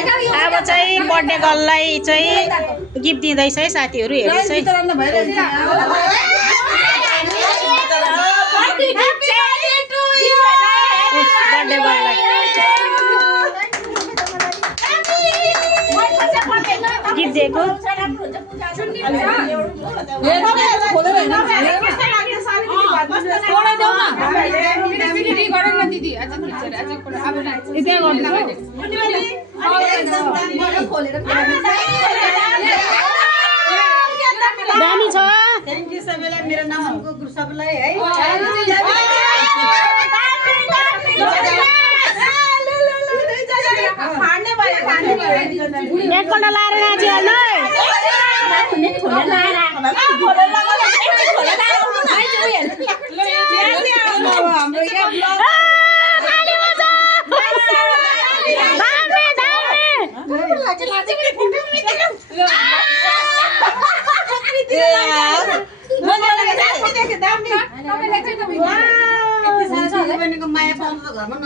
अब चाहिँ बर्थडे गर्ललाई चाहिँ गिफ्ट दिँदैछ है साथीहरू हेर्नु चाहिँ बर्थडे गर्ललाई गिफ्ट दिएको दामी छ थ्याङ्क यू सबैलाई मेरो नामको ग्रुप सबैलाई है एकपल्ट लाएर नाचिहाल्नु माया पाउनु घरमा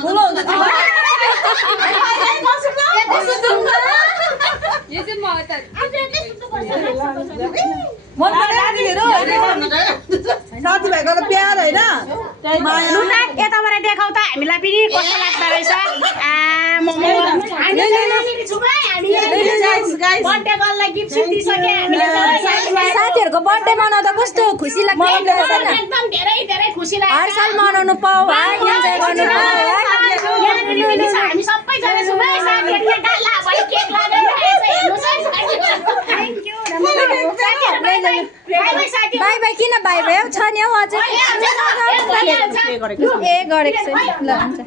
साथीभाइको प्यार होइन यताबाट देखाउ त हामीलाई पनि कस्तो लाग्दो रहेछ साथीहरूको बर्थडे मनाउँदा कस्तो खुसी लाग्छ एकदम धेरै धेरै खुसी लाग्छ हर साल मनाउनु पाऊ है इन्जोय गर्नु पाऊ हामी सबैजना छौँ है साथीहरूले डाला भयो केक लागेर बाई बाई किन बाई भयो छ नि हौ अझै ए गरेको छ ल हुन्छ